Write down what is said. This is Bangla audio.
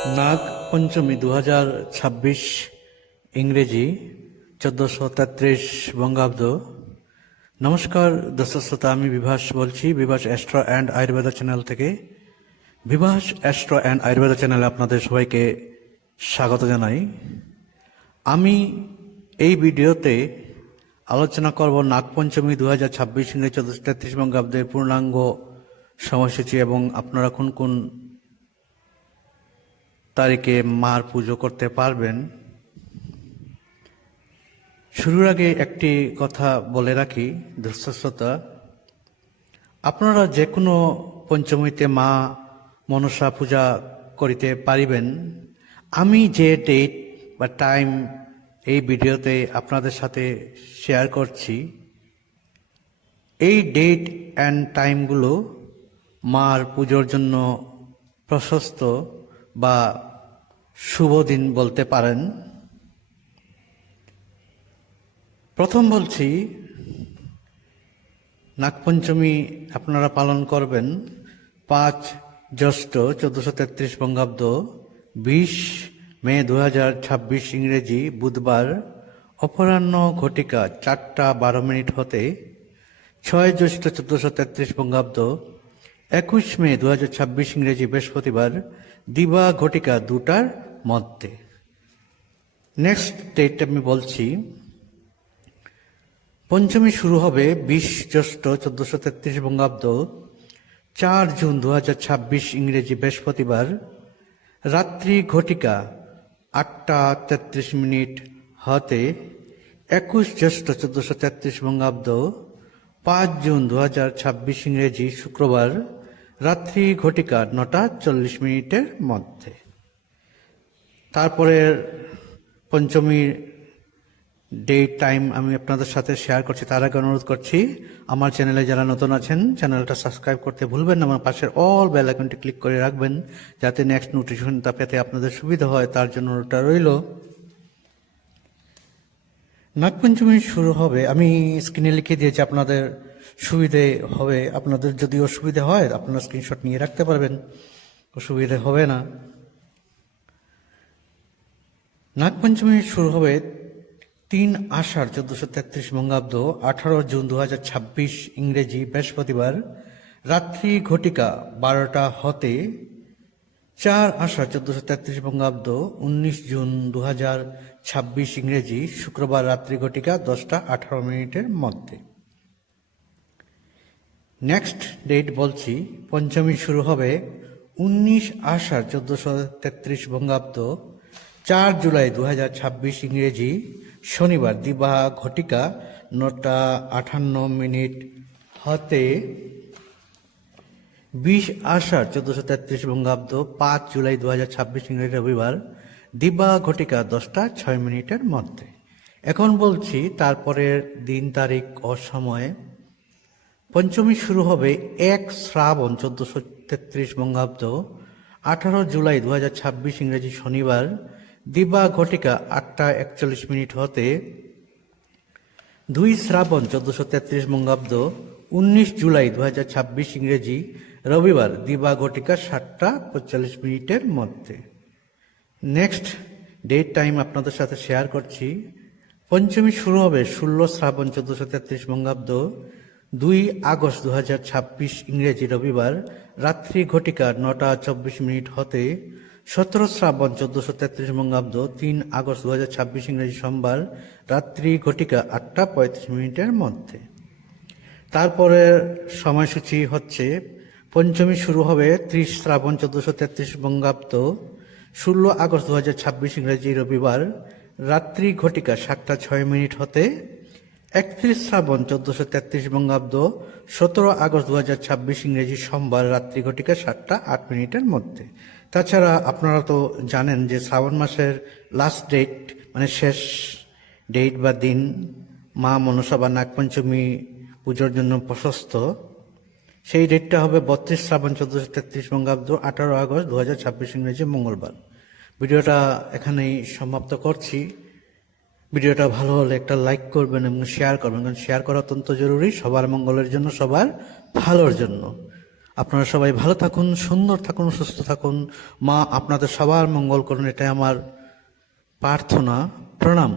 নাগ পঞ্চমী 2026 ইংরেজি 1433 বঙ্গাব্দ। নমস্কার দর্শক শ্রোতা, আমি বিভাস বলছি, Bibhas astro and Ayurveda channel থেকে। বিভাস অ্যাস্ট্রো অ্যান্ড আয়ুর্বেদা চ্যানেলে আপনাদের সবাইকে স্বাগত জানাই। আমি এই ভিডিওতে আলোচনা করব নাগপঞ্চমী 2026 ইংরেজি 1433 বঙ্গাব্দের পূর্ণাঙ্গ সময়সূচি এবং আপনারা কোন কোন তারিখে মার পুজো করতে পারবেন। শুরুর আগে একটি কথা বলে রাখি দর্শক শ্রোতা, আপনারা যে কোনো পঞ্চমীতে মা মনসা পূজা করিতে পারিবেন। আমি যে ডেট বা টাইম এই ভিডিওতে আপনাদের সাথে শেয়ার করছি, এই ডেট অ্যান্ড টাইমগুলো মার পুজোর জন্য প্রশস্ত বা শুভ দিন বলতে পারেন। প্রথম বলছি, নাগপঞ্চমী আপনারা পালন করবেন 5 জ্যৈষ্ঠ 1433 বঙ্গাব্দ 20 মে 2026 ইংরেজি বুধবার অপরাহ্ন ঘটিকা 4:12 হতে 6 জ্যৈষ্ঠ 1433 বঙ্গাব্দ 21 মে 2026 ইংরেজি বৃহস্পতিবার দিবা ঘটিকা 2টার মধ্যে। নেক্সট ডেট আমি বলছি, পঞ্চমী শুরু হবে 20 জ্যৈষ্ঠ 1433 বঙ্গাব্দ 4 জুন 2026 ইংরেজি বৃহস্পতিবার রাত্রি ঘটিকা 8:33 হতে 21 জ্যৈষ্ঠ 1433 বঙ্গাব্দ 5 জুন 2026 ইংরেজি শুক্রবার রাত্রি ঘটিকা 9:40 মধ্যে। তারপরে পঞ্চমীর ডেট টাইম আমি আপনাদের সাথে শেয়ার করছি। তার আগে অনুরোধ করছি, আমার চ্যানেলে যারা নতুন আছেন চ্যানেলটা সাবস্ক্রাইব করতে ভুলবেন না। আমার পাশের অল বেল আইকনটি ক্লিক করে রাখবেন যাতে নেক্সট নোটিফিকেশনটা পেতে আপনাদের সুবিধা হয়, তার জন্য ওটা রইল। নাগপঞ্চমী শুরু হবে, আমি স্ক্রিনে লিখে দিয়েছি, আপনাদের সুবিধে হবে। আপনাদের যদি অসুবিধা হয় আপনারা স্ক্রিনশট নিয়ে রাখতে পারবেন, অসুবিধে হবে না। নাগপঞ্চমী শুরু হবে 3 আষাঢ় 1433 বঙ্গাব্দ 18 জুন 2026 ইংরেজি বৃহস্পতিবার রাত্রি ঘটিকা 12টা হতে 4 আষাঢ় 1433 বঙ্গাব্দ 19 জুন 2026 ইংরেজি শুক্রবার রাত্রি ঘটিকা 10:18 মধ্যে। নেক্সট ডেট বলছি, পঞ্চমী শুরু হবে 19 আষাঢ় 1433 বঙ্গাব্দ 4 জুলাই 2026 ইংরেজি শনিবার দিবা ঘটিকা 9:58 হতে 20 আষাঢ় 1433 বঙ্গাব্দ 5 জুলাই 2026 ইংরেজি রবিবার দিবা ঘটিকা 10:06 মধ্যে। এখন বলছি তারপরের দিন, তারিখ ও সময়। পঞ্চমী শুরু হবে 1 শ্রাবণ 1433 বঙ্গাব্দ 18 জুলাই 2026 ইংরেজি শনিবার দিবা ঘটিকা 8:41 হতে 2 শ্রাবণ 1433 বঙ্গাব্দ 19 জুলাই 2026 ইংরেজি রবিবার দিবা ঘটিকা 7:45 মধ্যে। নেক্সট ডেট টাইম আপনাদের সাথে শেয়ার করছি। পঞ্চমী শুরু হবে 16 শ্রাবণ 1433 বঙ্গাব্দ 2 আগস্ট 2026 ইংরেজি রবিবার রাত্রি ঘটিকা 9:24 হতে 17 শ্রাবণ 1433 বঙ্গাব্দ 3 আগস্ট 2026 ইংরেজি সোমবার রাত্রি ঘটিকা 8:35 মধ্যে। তারপরে সময়সূচি হচ্ছে, পঞ্চমী শুরু হবে 30 শ্রাবণ 1433 বঙ্গাব্দ 16 আগস্ট 2026 ইংরেজি রবিবার রাত্রি ঘটিকা 7:06 হতে 31 শ্রাবণ 1433 বঙ্গাব্দ 17 আগস্ট 2026 ইংরেজি সোমবার রাত্রি ঘটিকা 7:08 মধ্যে। তাছাড়া আপনারা তো জানেন যে শ্রাবণ মাসের লাস্ট ডেট মানে শেষ ডেট বা দিন মা মনসা বা নাগপঞ্চমী পুজোর জন্য প্রশস্ত। সেই ডেটটা হবে 32 শ্রাবণ 1433 বঙ্গাব্দ 18 আগস্ট 2026 ইংরেজি মঙ্গলবার। ভিডিওটা এখানেই সমাপ্ত করছি। ভিডিওটা ভালো হলে একটা লাইক করবেন এবং শেয়ার করবেন, কারণ শেয়ার করা অত্যন্ত জরুরি, সবার মঙ্গলের জন্য, সবার ভালোর জন্য। আপনারা সবাই ভালো থাকুন, সুন্দর থাকুন, সুস্থ থাকুন। মা আপনাদের সবার মঙ্গল করুন, এটাই আমার প্রার্থনা। প্রণাম।